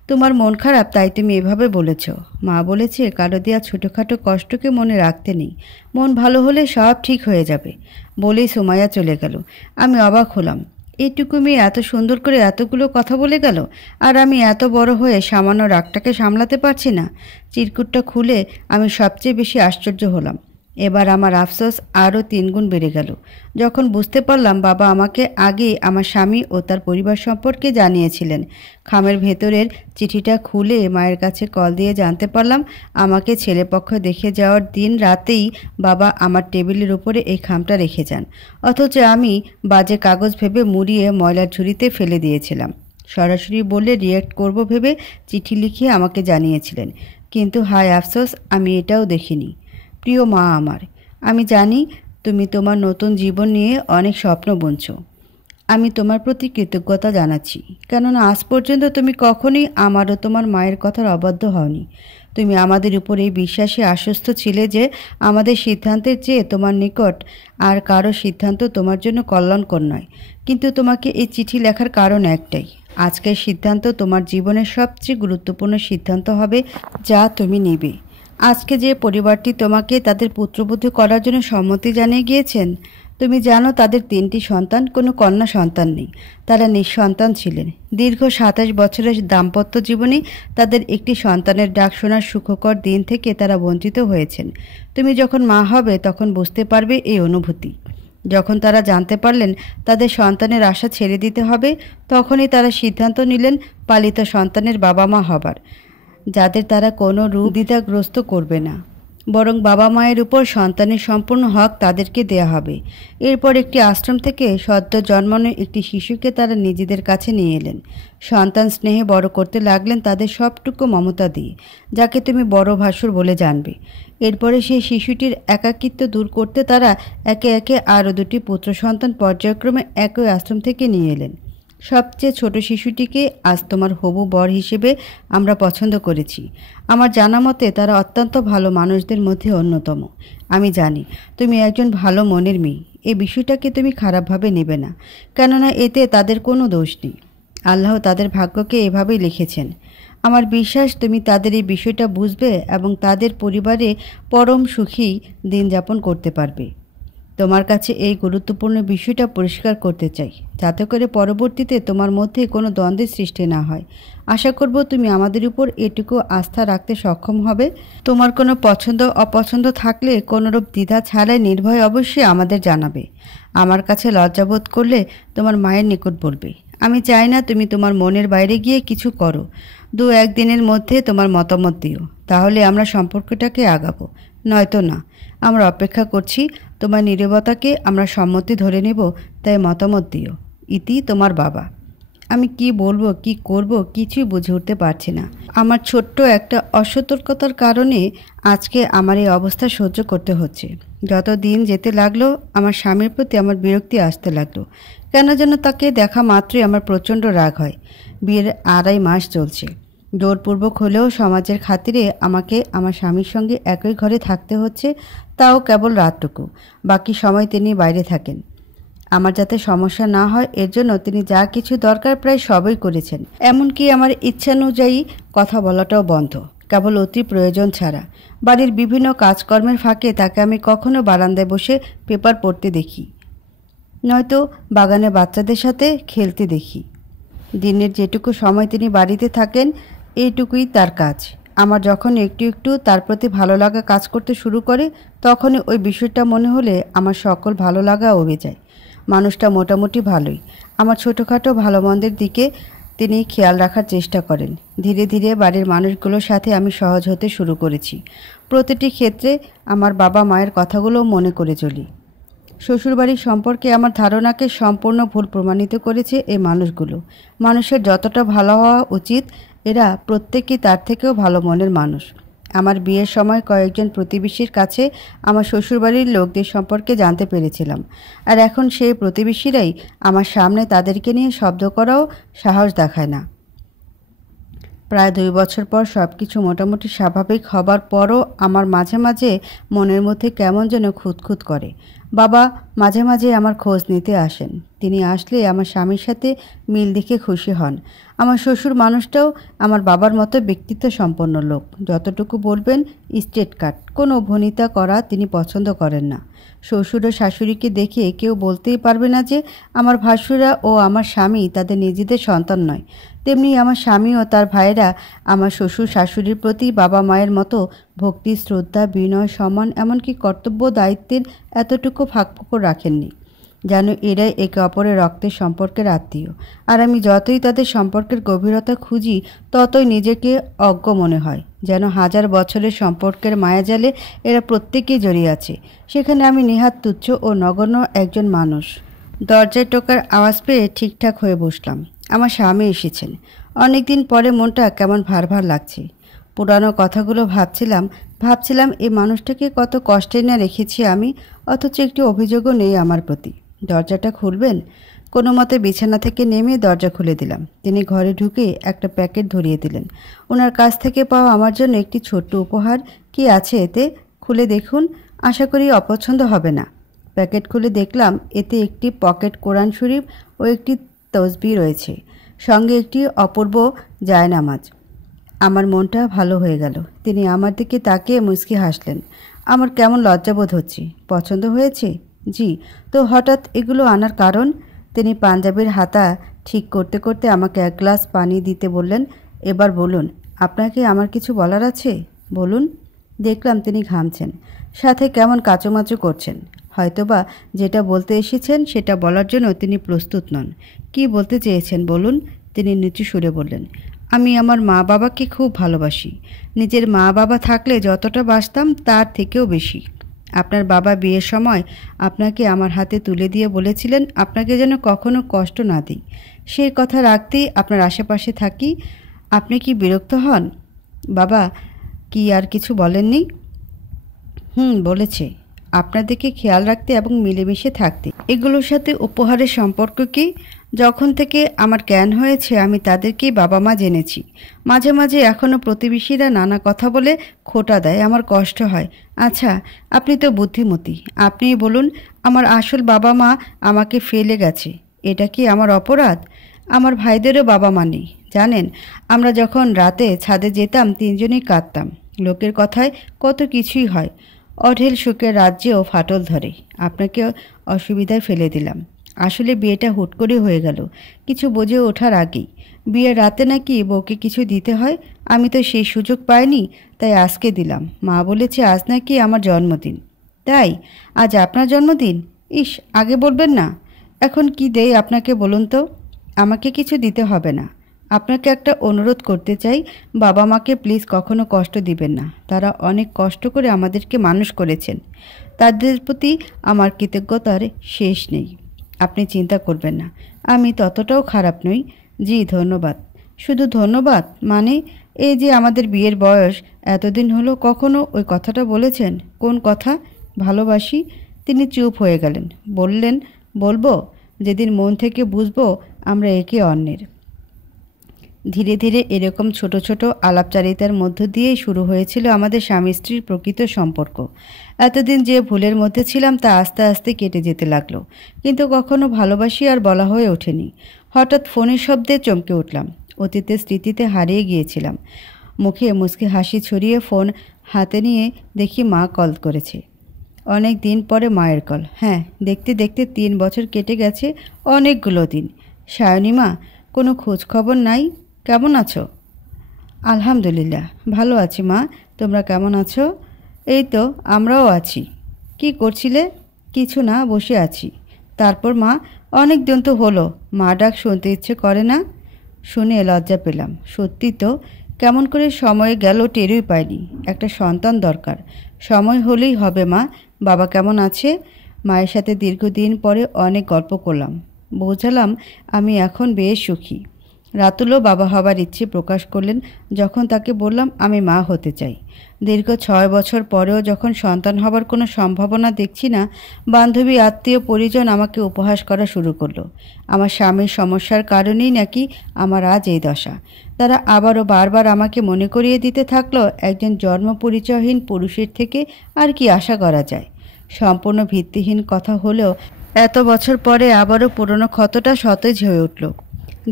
তোমার মন খারাপ তাই তুমি এভাবে বলেছ। মা বলেছে কারো দেওয়া ছোটোখাটো কষ্টকে মনে রাখতে নেই, মন ভালো হলে সব ঠিক হয়ে যাবে। বলেই সোমায়া চলে গেল। আমি অবাক হলাম, এইটুকু মেয়ে এত সুন্দর করে এতগুলো কথা বলে গেল, আর আমি এত বড় হয়ে সামান্য রাগটাকে সামলাতে পারছি না। চিরকুটটা খুলে আমি সবচেয়ে বেশি আশ্চর্য হলাম। এবার আমার আফসোস আরও 3 গুণ বেড়ে গেল যখন বুঝতে পারলাম বাবা আমাকে আগেই আমার স্বামী ও তার পরিবার সম্পর্কে জানিয়েছিলেন। খামের ভেতরের চিঠিটা খুলে মায়ের কাছে কল দিয়ে জানতে পারলাম আমাকে ছেলেপক্ষ দেখে যাওয়ার দিন রাতেই বাবা আমার টেবিলের উপরে এই খামটা রেখে যান, অথচ আমি বাজে কাগজ ভেবে মুড়িয়ে ময়লার ঝুড়িতে ফেলে দিয়েছিলাম। সরাসরি বললে রিয়েক্ট করব ভেবে চিঠি লিখিয়ে আমাকে জানিয়েছিলেন, কিন্তু হায় আফসোস আমি এটাও দেখিনি। প্রিয় মা আমার, আমি জানি তুমি তোমার নতুন জীবন নিয়ে অনেক স্বপ্ন বুনছ। আমি তোমার প্রতি কৃতজ্ঞতা জানাচ্ছি, কেননা আজ পর্যন্ত তুমি কখনোই আমার ও তোমার মায়ের কথার অবাধ্য হওনি। তুমি আমাদের উপর এই বিশ্বাসে আশ্বস্ত ছিলে যে আমাদের সিদ্ধান্তের চেয়ে তোমার নিকট আর কারো সিদ্ধান্ত তোমার জন্য কল্যাণকর নয়। কিন্তু তোমাকে এই চিঠি লেখার কারণ একটাই, আজকের সিদ্ধান্ত তোমার জীবনের সবচেয়ে গুরুত্বপূর্ণ সিদ্ধান্ত হবে যা তুমি নেবে। আজকে যে পরিবারটি তোমাকে তাদের পুত্রবধূ করার জন্য সম্মতি জানিয়ে গিয়েছেন, তুমি জানো তাদের 3টি সন্তান, কোনো কন্যা সন্তান নেই। তারা নিঃসন্তান ছিলেন। দীর্ঘ 27 বছরের দাম্পত্য জীবনে তাদের একটি সন্তানের ডাক শোনার সুখকর দিন থেকে তারা বঞ্চিত হয়েছেন। তুমি যখন মা হবে তখন বুঝতে পারবে এই অনুভূতি। যখন তারা জানতে পারলেন তাদের সন্তানের আশা ছেড়ে দিতে হবে, তখনই তারা সিদ্ধান্ত নিলেন পালিত সন্তানের বাবা মা হবার, যাদের তারা কোনো রূপ দ্বিধাগ্রস্ত করবে না, বরং বাবা মায়ের উপর সন্তানের সম্পূর্ণ হক তাদেরকে দেয়া হবে। এরপর একটি আশ্রম থেকে সদ্য জন্মানো একটি শিশুকে তারা নিজেদের কাছে নিয়ে এলেন। সন্তান স্নেহে বড় করতে লাগলেন তাদের সবটুকু মমতা দিয়ে, যাকে তুমি বড় ভাসুর বলে জানবে। এরপরে সেই শিশুটির একাকিত্ব দূর করতে তারা একে একে আরও 2টি পুত্র সন্তান পর্যায়ক্রমে একই আশ্রম থেকে নিয়ে এলেন। সবচেয়ে ছোট শিশুটিকে আজ তোমার হবু বর হিসেবে আমরা পছন্দ করেছি। আমার জানা মতে তারা অত্যন্ত ভালো মানুষদের মধ্যে অন্যতম। আমি জানি তুমি একজন ভালো মনের মেয়ে। এই বিষয়টাকে তুমি খারাপভাবে নেবে না, কেননা এতে তাদের কোনো দোষ নেই। আল্লাহ তাদের ভাগ্যকে এভাবেই লিখেছেন। আমার বিশ্বাস তুমি তাদের এই বিষয়টা বুঝবে এবং তাদের পরিবারে পরম সুখী দিন যাপন করতে পারবে। তোমার কাছে এই গুরুত্বপূর্ণ বিষয়টা পরিষ্কার করতে চাই, যাতে করে পরবর্তীতে তোমার মধ্যে কোনো দ্বন্দ্বের সৃষ্টি না হয়। আশা করব তুমি আমাদের উপর এটুকু আস্থা রাখতে সক্ষম হবে। তোমার কোনো পছন্দ অপছন্দ থাকলে কোনোরূপ দ্বিধা ছাড়াই নির্ভয়ে অবশ্যই আমাদের জানাবে। আমার কাছে লজ্জাবোধ করলে তোমার মায়ের নিকট বলবে। আমি চাই না তুমি তোমার মনের বাইরে গিয়ে কিছু করো। 2-1 দিনের মধ্যে তোমার মতামত দিও, তাহলে আমরা সম্পর্কটাকে আগাবো, নয়তো না। আমরা অপেক্ষা করছি। তোমার নীরবতাকে আমরা সম্মতি ধরে নেব, তাই মতামত দিও। ইতি, তোমার বাবা। আমি কি বলবো, কি করব, কিছুই বুঝে উঠতে পারছি না। আমার ছোট্ট একটা অসতর্কতার কারণে আজকে আমার এই অবস্থা সহ্য করতে হচ্ছে। যত দিন যেতে লাগলো আমার স্বামীর প্রতি আমার বিরক্তি আসতে লাগলো। কেন যেন তাকে দেখা মাত্রই আমার প্রচণ্ড রাগ হয়। বিয়ের 2.5 মাস চলছে। জোরপূর্বক হলেও সমাজের খাতিরে আমাকে আমার স্বামীর সঙ্গে একই ঘরে থাকতে হচ্ছে, তাও কেবল রাতটুকু। বাকি সময় তিনি বাইরে থাকেন। আমার যাতে সমস্যা না হয় এর জন্য তিনি যা কিছু দরকার প্রায় সবই করেছেন। এমনকি আমার ইচ্ছানুযায়ী কথা বলাটাও বন্ধ, কেবল অতি প্রয়োজন ছাড়া। বাড়ির বিভিন্ন কাজকর্মের ফাঁকে তাকে আমি কখনো বারান্দায় বসে পেপার পড়তে দেখি, নয়তো বাগানে বাচ্চাদের সাথে খেলতে দেখি। দিনের যেটুকু সময় তিনি বাড়িতে থাকেন এইটুকুই তার কাজ। আমার যখন একটু একটু তার প্রতি ভালো লাগা কাজ করতে শুরু করে, তখনই ওই বিষয়টা মনে হলে আমার সকল ভালো লাগা উবে যায়। মানুষটা মোটামুটি ভালোই। আমার ছোটোখাটো ভালো মন্দের দিকে তিনি খেয়াল রাখার চেষ্টা করেন। ধীরে ধীরে বাড়ির মানুষগুলোর সাথে আমি সহজ হতে শুরু করেছি। প্রতিটি ক্ষেত্রে আমার বাবা মায়ের কথাগুলো মনে করে চলি। শ্বশুরবাড়ির সম্পর্কে আমার ধারণাকে সম্পূর্ণ ভুল প্রমাণিত করেছে এই মানুষগুলো। মানুষের যতটা ভালো হওয়া উচিত, এরা প্রত্যেকেই তার থেকেও ভালো মনের মানুষ। আমার বিয়ের সময় কয়েকজন প্রতিবেশীর কাছে আমার শ্বশুরবাড়ির লোকদের সম্পর্কে জানতে পেরেছিলাম, আর এখন সেই প্রতিবেশীরাই আমার সামনে তাদেরকে নিয়ে শব্দ করাও সাহস দেখায় না। প্রায় 2 বছর পর সব কিছু মোটামুটি স্বাভাবিক হবার পরও আমার মাঝে মাঝে মনের মধ্যে কেমন যেন খুঁতখুত করে। বাবা মাঝে মাঝে আমার খোঁজ নিতে আসেন। তিনি আসলে আমার স্বামীর সাথে মিল দেখে খুশি হন। আমার শ্বশুর মানুষটাও আমার বাবার মতো ব্যক্তিত্ব সম্পন্ন লোক। যতটুকু বলবেন স্ট্রেট কাট, কোনো ভনিতা করা তিনি পছন্দ করেন না। শ্বশুর ও শাশুড়িকে দেখে কেউ বলতেই পারবে না যে আমার ভাসুরা ও আমার স্বামী তাদের নিজেদের সন্তান নয়। তেমনি আমার স্বামী ও তার ভাইয়েরা আমার শ্বশুর শাশুড়ির প্রতি বাবা মায়ের মতো ভক্তি, শ্রদ্ধা, বিনয়, সম্মান, এমনকি কর্তব্য দায়িত্বের এতটুকু ফাঁকফোকর রাখেননি। যেন এরাই একে অপরের রক্তের সম্পর্কের আত্মীয়। আর আমি যতই তাদের সম্পর্কের গভীরতা খুঁজি, ততই নিজেকে অজ্ঞ মনে হয়। যেন 1000 বছরের সম্পর্কের মায়াজালে এরা প্রত্যেকেই জড়িয়ে আছে। সেখানে আমি নেহাত তুচ্ছ ও নগণ্য একজন মানুষ। দরজায় টোকার আওয়াজ পেয়ে ঠিকঠাক হয়ে বসলাম। আমার স্বামী এসেছেন। অনেকদিন পরে মনটা কেমন ভার ভার লাগছে। পুরানো কথাগুলো ভাবছিলাম এই মানুষটাকে কত কষ্টে না রেখেছি আমি, অথচ একটি অভিযোগও নেই আমার প্রতি। দরজাটা খুলবেন? কোনো মতে বিছানা থেকে নেমে দরজা খুলে দিলাম। তিনি ঘরে ঢুকে একটা প্যাকেট ধরিয়ে দিলেন। ওনার কাছ থেকে পাওয়া আমার জন্য একটি ছোট্ট উপহার। কি আছে এতে? খুলে দেখুন, আশা করি অপছন্দ হবে না। প্যাকেট খুলে দেখলাম এতে একটি পকেট কোরআন শরীফ ও একটি তসবিহ রয়েছে, সঙ্গে একটি অপূর্ব জায়নামাজ। আমার মনটা ভালো হয়ে গেল। তিনি আমার দিকে তাকিয়ে মুচকি হাসলেন। আমার কেমন লজ্জাবোধ হচ্ছে। পছন্দ হয়েছে? জি। তো হঠাৎ এগুলো আনার কারণ? তিনি পাঞ্জাবির হাতা ঠিক করতে করতে আমাকে 1 গ্লাস পানি দিতে বললেন। এবার বলুন, আপনাকে আমার কিছু বলার আছে, বলুন। দেখলাম তিনি ঘামছেন, সাথে কেমন কাচুমাচু করছেন। হয়তোবা যেটা বলতে এসেছেন সেটা বলার জন্য তিনি প্রস্তুত নন। কি বলতে চেয়েছেন বলুন? তিনি নিচু সুরে বললেন। আমি আমার মা বাবাকে খুব ভালোবাসি। নিজের মা বাবা থাকলে যতটা বাসতাম তার থেকেও বেশি। আপনার বাবা বিয়ের সময় আপনাকে আমার হাতে তুলে দিয়ে বলেছিলেন আপনাকে যেন কখনো কষ্ট না দিই। সেই কথা রাখতেই আপনার আশেপাশে থাকি। আপনি কি বিরক্ত হন? বাবা কি আর কিছু বলেননি? বলেছে আপনার দিকে খেয়াল রাখতে এবং মিলেমিশে থাকতে। এগুলোর সাথে উপহারের সম্পর্ক কি? যখন থেকে আমার জ্ঞান হয়েছে আমি তাদেরকেই বাবা মা জেনেছি। মাঝে মাঝে এখনও প্রতিবেশীরা নানা কথা বলে খোঁটা দেয়, আমার কষ্ট হয়। আচ্ছা, আপনি তো বুদ্ধিমতী, আপনিই বলুন, আমার আসল বাবা মা আমাকে ফেলে গেছে, এটা কি আমার অপরাধ? আমার ভাইদেরও বাবা মা নেই। জানেন, আমরা যখন রাতে ছাদে যেতাম 3 জনেই কাঁদতাম। লোকের কথায় কত কিছুই হয়। অঢেল সুখের রাজ্যেও ফাটল ধরে। আপনাকে অসুবিধায় ফেলে দিলাম। আসলে বিয়েটা হুট করে হয়ে গেল, কিছু বুঝে ওঠার আগেই। বিয়ের রাতে নাকি বউকে কিছু দিতে হয়, আমি তো সেই সুযোগ পাইনি, তাই আজকে দিলাম। মা বলেছে আজ নাকি আমার জন্মদিন। তাই আজ আপনার জন্মদিন? ইস, আগে বলবেন না। এখন কি দেই আপনাকে বলুন তো? আমাকে কিছু দিতে হবে না। আপনাকে একটা অনুরোধ করতে চাই, বাবা মাকে প্লিজ কখনো কষ্ট দিবেন না। তারা অনেক কষ্ট করে আমাদেরকে মানুষ করেছেন। তাদের প্রতি আমার কৃতজ্ঞতার শেষ নেই। আপনি চিন্তা করবেন না, আমি ততটাও খারাপ নই। জি ধন্যবাদ। শুধু ধন্যবাদ মানে? এই যে আমাদের বিয়ের বয়স এতদিন হলো, কখনো ওই কথাটা বলেছেন? কোন কথা? ভালোবাসি। তিনি চুপ হয়ে গেলেন। বললেন, বলবো যেদিন মন থেকে বুঝবো আমরা একে অন্যের। ধীরে ধীরে এরকম ছোট ছোট আলাপচারিতার মধ্য দিয়েই শুরু হয়েছিল আমাদের স্বামী স্ত্রীর প্রকৃত সম্পর্ক। এতদিন যে ভুলের মধ্যে ছিলাম তা আস্তে আস্তে কেটে যেতে লাগলো, কিন্তু কখনো ভালোবাসি আর বলা হয়ে ওঠেনি। হঠাৎ ফোনের শব্দে চমকে উঠলাম। অতীতের স্মৃতিতে হারিয়ে গিয়েছিলাম। মুখে মুচকি হাসি ছড়িয়ে ফোন হাতে নিয়ে দেখি মা কল করেছে। অনেক দিন পরে মায়ের কল। হ্যাঁ, দেখতে দেখতে 3 বছর কেটে গেছে, অনেকগুলো দিন। সায়নী মা, কোনো খোঁজ খবর নাই? কেমন আছো? আলহামদুলিল্লাহ ভালো আছি মা, তোমরা কেমন আছো? এই তো আমরাও আছি। কি করছিলে? কিছু না, বসে আছি। তারপর মা, অনেক দিন তো হলো, মা ডাক শুনতে ইচ্ছে করে না? শুনে লজ্জা পেলাম। সত্যি তো, কেমন করে সময় গেল টেরই পাইনি। একটা সন্তান দরকার, সময় হলেই হবে। মা, বাবা কেমন আছে? মায়ের সাথে দীর্ঘদিন পরে অনেক গল্প করলাম। বোঝালাম আমি এখন বেশ সুখী। রাতুলও বাবা হবার ইচ্ছে প্রকাশ করলেন যখন তাকে বললাম আমি মা হতে চাই। দীর্ঘ 6 বছর পরেও যখন সন্তান হবার কোনো সম্ভাবনা দেখছি না, বান্ধবী আত্মীয় পরিজন আমাকে উপহাস করা শুরু করলো। আমার স্বামীর সমস্যার কারণেই নাকি আমার আজ এই দশা। তারা আবারও বারবার আমাকে মনে করিয়ে দিতে থাকলো, একজন জন্ম পরিচয়হীন পুরুষের থেকে আর কি আশা করা যায়। সম্পূর্ণ ভিত্তিহীন কথা হলেও এত বছর পরে আবারও পুরনো ক্ষতটা সতেজ হয়ে উঠল।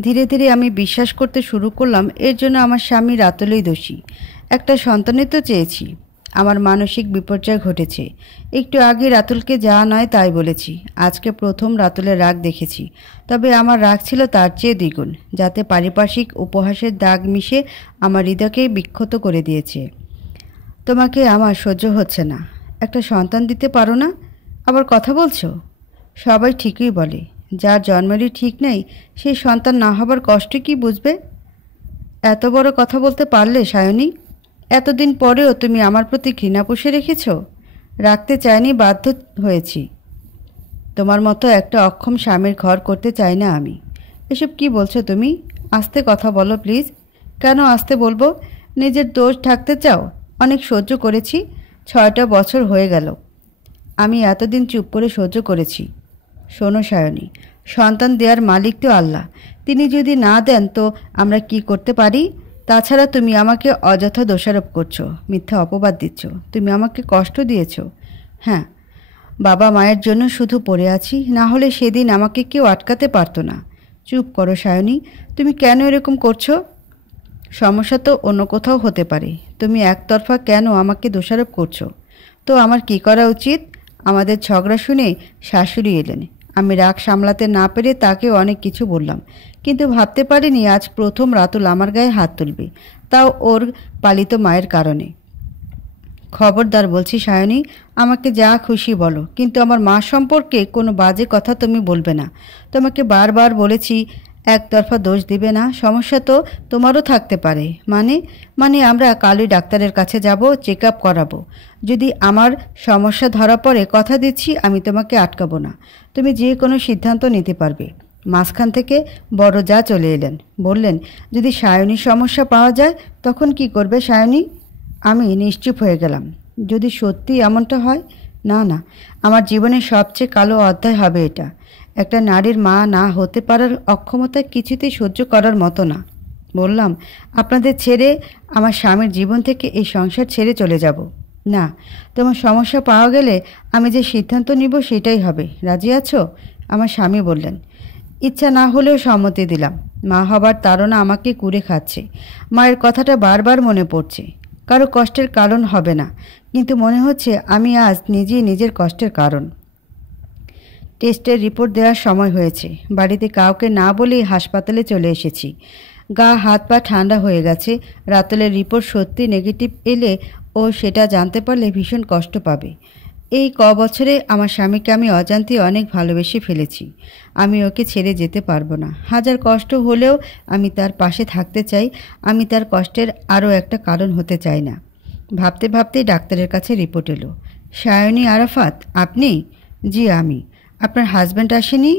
ধীরে ধীরে আমি বিশ্বাস করতে শুরু করলাম এর জন্য আমার স্বামী রাতুলই দোষী। একটা সন্তানই তো চেয়েছি। আমার মানসিক বিপর্যয় ঘটেছে। একটু আগে রাতুলকে যা নয় তাই বলেছি। আজকে প্রথম রাতুলের রাগ দেখেছি, তবে আমার রাগ ছিল তার চেয়ে দ্বিগুণ, যাতে পারিপার্শ্বিক উপহাসের দাগ মিশে আমার হৃদয়কে বিক্ষত করে দিয়েছে। তোমাকে আমার সহ্য হচ্ছে না। একটা সন্তান দিতে পারো না? আবার কথা বলছো? সবাই ঠিকই বলে, যার জন্মেরই ঠিক নেই সেই সন্তান না হবার কষ্ট কি বুঝবে? এত বড় কথা বলতে পারলে সায়নী? এতদিন পরেও তুমি আমার প্রতি ঘৃণা পুষে রেখেছ। রাখতে চাইনি, বাধ্য হয়েছি। তোমার মতো একটা অক্ষম স্বামীর ঘর করতে চাই না আমি। এসব কি বলছো তুমি? আস্তে কথা বলো প্লিজ। কেন আস্তে বলবো? নিজের দোষ ঢাকতে চাও? অনেক সহ্য করেছি, 6টা বছর হয়ে গেল। আমি এতদিন চুপ করে সহ্য করেছি। শোনো সায়নী, সন্তান দেওয়ার মালিক তো আল্লাহ। তিনি যদি না দেন তো আমরা কি করতে পারি? তাছাড়া তুমি আমাকে অযথা দোষারোপ করছো, মিথ্যা অপবাদ দিচ্ছ। তুমি আমাকে কষ্ট দিয়েছ। হ্যাঁ, বাবা মায়ের জন্য শুধু পড়ে আছি, না হলে সেদিন আমাকে কেউ আটকাতে পারতো না। চুপ করো সায়নী, তুমি কেন এরকম করছো? সমস্যা তো অন্য কোথাও হতে পারে। তুমি একতরফা কেন আমাকে দোষারোপ করছো? তো আমার কি করা উচিত? আমাদের ঝগড়া শুনে শাশুড়ি এলেন। আমি রাগ সামলাতে না পেরে তাকে অনেক কিছু বললাম, কিন্তু ভাবতে পারিনি আজ প্রথম রাতুল আমার গায়ে হাত তুলবে, তাও ওর পালিত মায়ের কারণে। খবরদার বলছি সায়নী, আমাকে যা খুশি বলো, কিন্তু আমার মা সম্পর্কে কোনো বাজে কথা তুমি বলবে না। তোমাকে বারবার বলেছি একতরফা দোষ দিবে না। সমস্যা তো তোমারও থাকতে পারে। মানে আমরা কালই ডাক্তারের কাছে যাব, চেক আপ করাবো। যদি আমার সমস্যা ধরা পড়ে কথা দিচ্ছি আমি তোমাকে আটকাবো না। তুমি যে কোনো সিদ্ধান্ত নিতে পারবে। মাঝখান থেকে বড় যা চলে এলেন, বললেন যদি সায়নীর সমস্যা পাওয়া যায় তখন কি করবে সায়নী? আমি নিশ্চুপ হয়ে গেলাম। যদি সত্যি এমনটা হয়? না না, আমার জীবনের সবচেয়ে কালো অধ্যায় হবে এটা। একটা নারীর মা না হতে পারার অক্ষমতা কিছুতেই সহ্য করার মতো না। বললাম, আপনাদের ছেড়ে, আমার স্বামীর জীবন থেকে এই সংসার ছেড়ে চলে যাব। না, তোমার সমস্যা পাওয়া গেলে আমি যে সিদ্ধান্ত নিব সেটাই হবে। রাজি আছো? আমার স্বামী বললেন। ইচ্ছা না হলেও সম্মতি দিলাম। মা হবার তাড়না আমাকে কুরে খাচ্ছে। মায়ের কথাটা বারবার মনে পড়ছে। কারো কষ্টের কারণ হবে না, কিন্তু মনে হচ্ছে আমি আজ নিজেই নিজের কষ্টের কারণ। টেস্টের রিপোর্ট দেওয়ার সময় হয়েছে। বাড়িতে কাউকে না বলেই হাসপাতালে চলে এসেছি। গা হাত পা ঠান্ডা হয়ে গেছে। রাতুলের রিপোর্ট সত্যি নেগেটিভ এলে ও সেটা জানতে পারলে ভীষণ কষ্ট পাবে। এই বছরে আমার স্বামীকে আমি অজান্তে অনেক ভালোবেসে ফেলেছি। আমি ওকে ছেড়ে যেতে পারবো না। হাজার কষ্ট হলেও আমি তার পাশে থাকতে চাই। আমি তার কষ্টের আরও একটা কারণ হতে চাই না। ভাবতে ভাবতেই ডাক্তারের কাছে রিপোর্ট এলো। সায়নী আরাফাত, আপনি? জি আমি। আপনার হাজব্যান্ড আসেনি?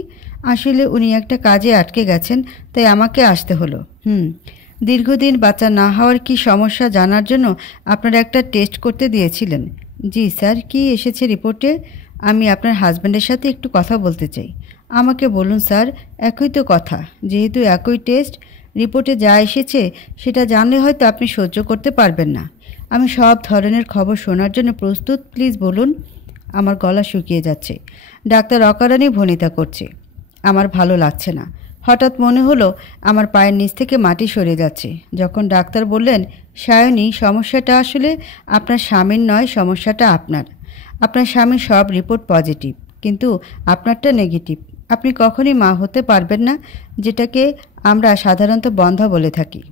আসলে উনি একটা কাজে আটকে গেছেন, তাই আমাকে আসতে হলো। দীর্ঘদিন বাচ্চা না হওয়ার কি সমস্যা জানার জন্য আপনারা একটা টেস্ট করতে দিয়েছিলেন। জি স্যার, কি এসেছে রিপোর্টে? আমি আপনার হাজব্যান্ডের সাথে একটু কথা বলতে চাই। আমাকে বলুন স্যার, একই তো কথা। যেহেতু একই টেস্ট, রিপোর্টে যা এসেছে সেটা জানলে হয়তো আপনি সহ্য করতে পারবেন না। আমি সব ধরনের খবর শোনার জন্য প্রস্তুত, প্লিজ বলুন। আমার গলা শুকিয়ে যাচ্ছে। ডাক্তার অকারণেই ভনিতা করছে। আমার ভালো লাগছে না। হঠাৎ মনে হলো আমার পায়ের নিচ থেকে মাটি সরে যাচ্ছে। যখন ডাক্তার বললেন, সায়নী, সমস্যাটা আসলে আপনার স্বামীর নয়, সমস্যাটা আপনার। আপনার স্বামীর সব রিপোর্ট পজিটিভ, কিন্তু আপনারটা নেগেটিভ। আপনি কখনই মা হতে পারবেন না, যেটাকে আমরা সাধারণত বন্ধা বলে থাকি।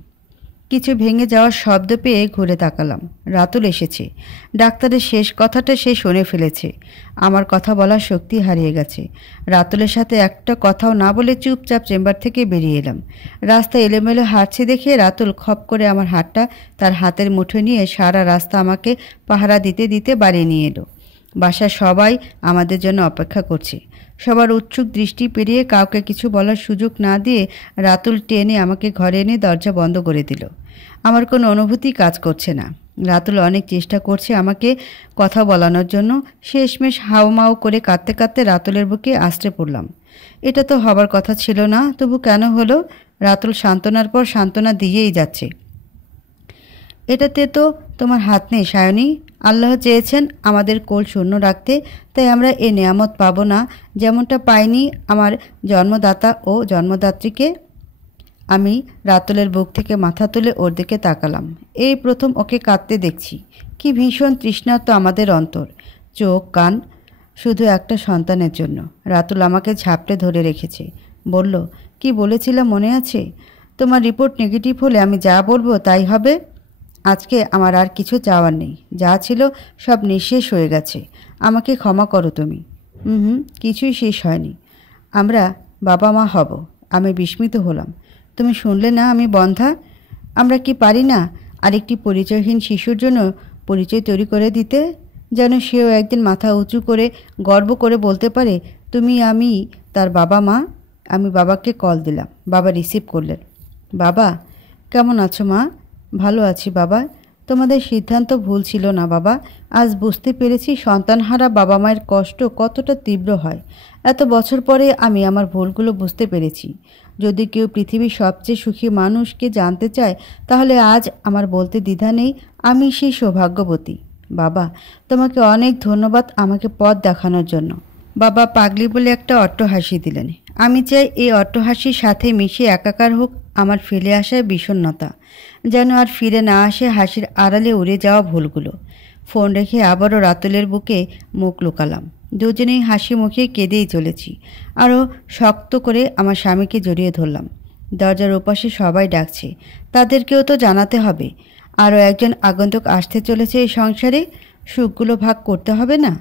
কিছু ভেঙে যাওয়ার শব্দ পেয়ে ঘুরে তাকালাম। রাতুল এসেছে। ডাক্তারের শেষ কথাটা সে শুনে ফেলেছে। আমার কথা বলার শক্তি হারিয়ে গেছে। রাতুলের সাথে একটা কথাও না বলে চুপচাপ চেম্বার থেকে বেরিয়ে এলাম। রাস্তায় এলোমেলো হাঁটছে দেখে রাতুল খপ করে আমার হাতটা তার হাতের মুঠোয় নিয়ে সারা রাস্তা আমাকে পাহারা দিতে দিতে বাড়ি নিয়ে এলো। বাসার সবাই আমাদের জন্য অপেক্ষা করছে। সবার উৎসুক দৃষ্টি পেরিয়ে কাউকে কিছু বলার সুযোগ না দিয়ে রাতুল টেনে আমাকে ঘরে এনে দরজা বন্ধ করে দিল। আমার কোনো অনুভূতি কাজ করছে না। রাতুল অনেক চেষ্টা করছে আমাকে কথা বলানোর জন্য। শেষমেশ হাউমাউ করে কাঁদতে কাঁদতে রাতুলের বুকে আশ্রে পড়লাম। এটা তো হবার কথা ছিল না, তবু কেন হলো? রাতুল সান্ত্বনার পর সান্ত্বনা দিয়েই যাচ্ছে। এটাতে তো তোমার হাত নেই সায়নী। আল্লাহ চেয়েছেন আমাদের কোল শূন্য রাখতে, তাই আমরা এ নেয়ামত পাবো না, যেমনটা পাইনি আমার জন্মদাতা ও জন্মদাত্রীকে। আমি রাতুলের বুক থেকে মাথা তুলে ওর দিকে তাকালাম। এই প্রথম ওকে কাঁদতে দেখছি। কি ভীষণ তৃষ্ণার্ত আমাদের অন্তর, চোখ কান শুধু একটা সন্তানের জন্য। রাতুল আমাকে ঝাপটে ধরে রেখেছে। বলল, কি বলেছিলাম মনে আছে? তোমার রিপোর্ট নেগেটিভ হলে আমি যা বলবো তাই হবে। আজকে আমার আর কিছু চাওয়ার নেই। যা ছিল সব নিঃশেষ হয়ে গেছে। আমাকে ক্ষমা করো তুমি। কিছুই শেষ হয়নি। আমরা বাবা মা হব। আমি বিস্মিত হলাম। তুমি শুনলে না আমি বন্ধা? আমরা কি পারি না আরেকটি পরিচয়হীন শিশুর জন্য পরিচয় তৈরি করে দিতে, যেন সেও একদিন মাথা উঁচু করে গর্ব করে বলতে পারে, তুমি আমি তার বাবা মা। আমি বাবাকে কল দিলাম। বাবা রিসিভ করলেন। বাবা, কেমন আছো মা? ভালো আছি বাবা। তোমাদের সিদ্ধান্ত ভুল ছিল না বাবা। আজ বুঝতে পেরেছি সন্তানহারা বাবা মায়ের কষ্ট কতটা তীব্র হয়। এত বছর পরে আমি আমার ভুলগুলো বুঝতে পেরেছি। যদি কেউ পৃথিবীর সবচেয়ে সুখী মানুষকে জানতে চায়, তাহলে আজ আমার বলতে দ্বিধা নেই, আমি সেই সৌভাগ্যবতী। বাবা, তোমাকে অনেক ধন্যবাদ আমাকে পথ দেখানোর জন্য। বাবা পাগলি বলে একটা অট্টহাসি দিলেন। আমি চাই এই অট্টহাসির সাথে মিশে একাকার হোক আমার ফেলে আসায় বিষণ্ণতা, যেন আর ফিরে না আসে হাসির আড়ালে উড়ে যাওয়া ভুলগুলো। ফোন রেখে আবারও রাতুলের বুকে মুখ লুকালাম। দুজনেই হাসি মুখে কেঁদেই চলেছি। আরও শক্ত করে আমার স্বামীকে জড়িয়ে ধরলাম। দরজার ওপাশে সবাই ডাকছে, তাদেরকেও তো জানাতে হবে। আরও একজন আগন্তুক আসতে চলেছে এই সংসারে, সুখগুলো ভাগ করতে হবে না?